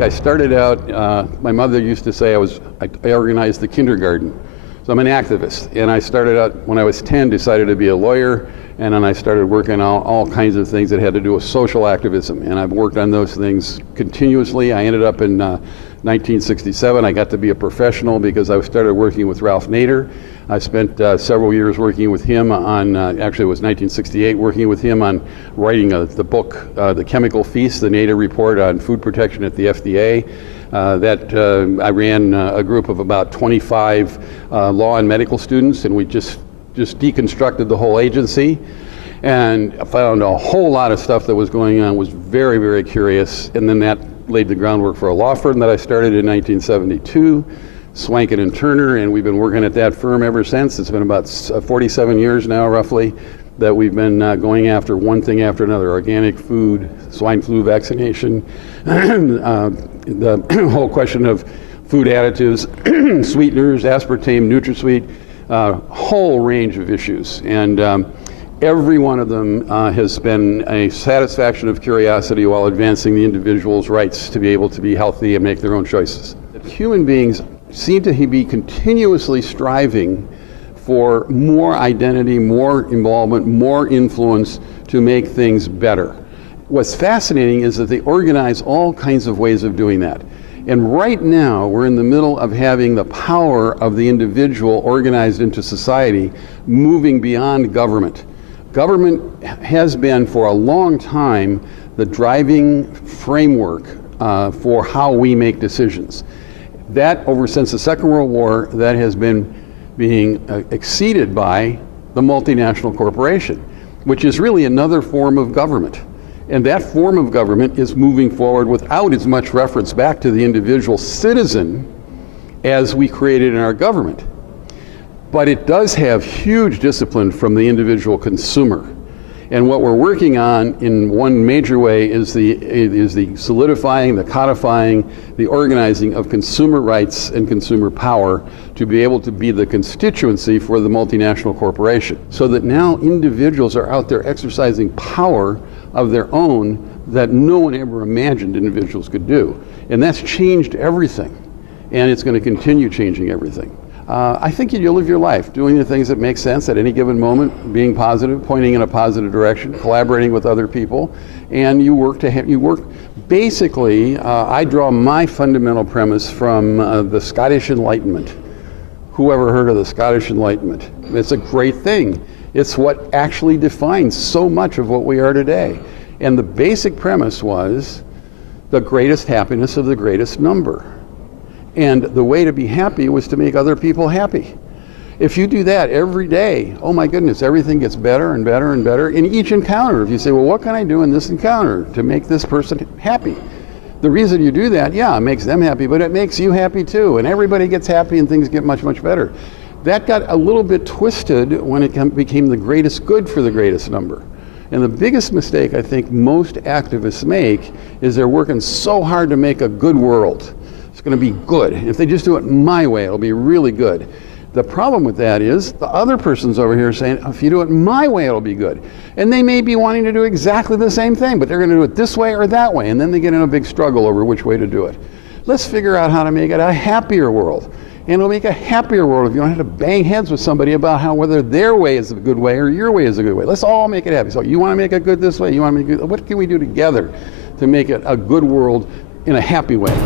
I started out, my mother used to say I organized the kindergarten. So I'm an activist, and I started out when I was 10, decided to be a lawyer, and then I started working on all kinds of things that had to do with social activism, and I've worked on those things continuously. I ended up in 1967, I got to be a professional because I started working with Ralph Nader. I spent several years working with him on, actually it was 1968, working with him on writing the book, The Chemical Feast, the Nader Report on Food Protection at the FDA. I ran a group of about 25 law and medical students, and we just deconstructed the whole agency and found a whole lot of stuff that was going on, was very, very curious, and then that laid the groundwork for a law firm that I started in 1972, Swanken and Turner, and we've been working at that firm ever since. It's been about 47 years now, roughly, that we've been going after one thing after another: organic food, swine flu vaccination, the whole question of food additives, sweeteners, aspartame, NutraSweet, whole range of issues. And every one of them has been a satisfaction of curiosity while advancing the individual's rights to be able to be healthy and make their own choices. Human beings seem to be continuously striving for more identity, more involvement, more influence to make things better. What's fascinating is that they organize all kinds of ways of doing that. And right now, we're in the middle of having the power of the individual organized into society moving beyond government. Government has been for a long time the driving framework for how we make decisions. That, since the Second World War, that has been being exceeded by the multinational corporation, which is really another form of government. And that form of government is moving forward without as much reference back to the individual citizen as we created in our government. But it does have huge discipline from the individual consumer. And what we're working on in one major way is the solidifying, the codifying, the organizing of consumer rights and consumer power to be able to be the constituency for the multinational corporation. So that now individuals are out there exercising power of their own that no one ever imagined individuals could do. And that's changed everything. And it's going to continue changing everything. I think you live your life doing the things that make sense at any given moment, being positive, pointing in a positive direction, collaborating with other people, and you work basically, I draw my fundamental premise from the Scottish Enlightenment. Who ever heard of the Scottish Enlightenment? It's a great thing. It's what actually defines so much of what we are today. And the basic premise was the greatest happiness of the greatest number. And the way to be happy was to make other people happy. If you do that every day, oh my goodness, everything gets better and better and better in each encounter. If you say, well, what can I do in this encounter to make this person happy? The reason you do that, yeah, it makes them happy, but it makes you happy too. And everybody gets happy and things get much, much better. That got a little bit twisted when it became the greatest good for the greatest number. And the biggest mistake I think most activists make is they're working so hard to make a good world. It's going to be good. If they just do it my way, it'll be really good. The problem with that is the other person's over here saying, if you do it my way, it'll be good. And they may be wanting to do exactly the same thing, but they're going to do it this way or that way. And then they get in a big struggle over which way to do it. Let's figure out how to make it a happier world. And it'll make a happier world if you don't have to bang heads with somebody about whether their way is a good way or your way is a good way. Let's all make it happy. So you want to make it good this way, you want to make it good. What can we do together to make it a good world in a happy way?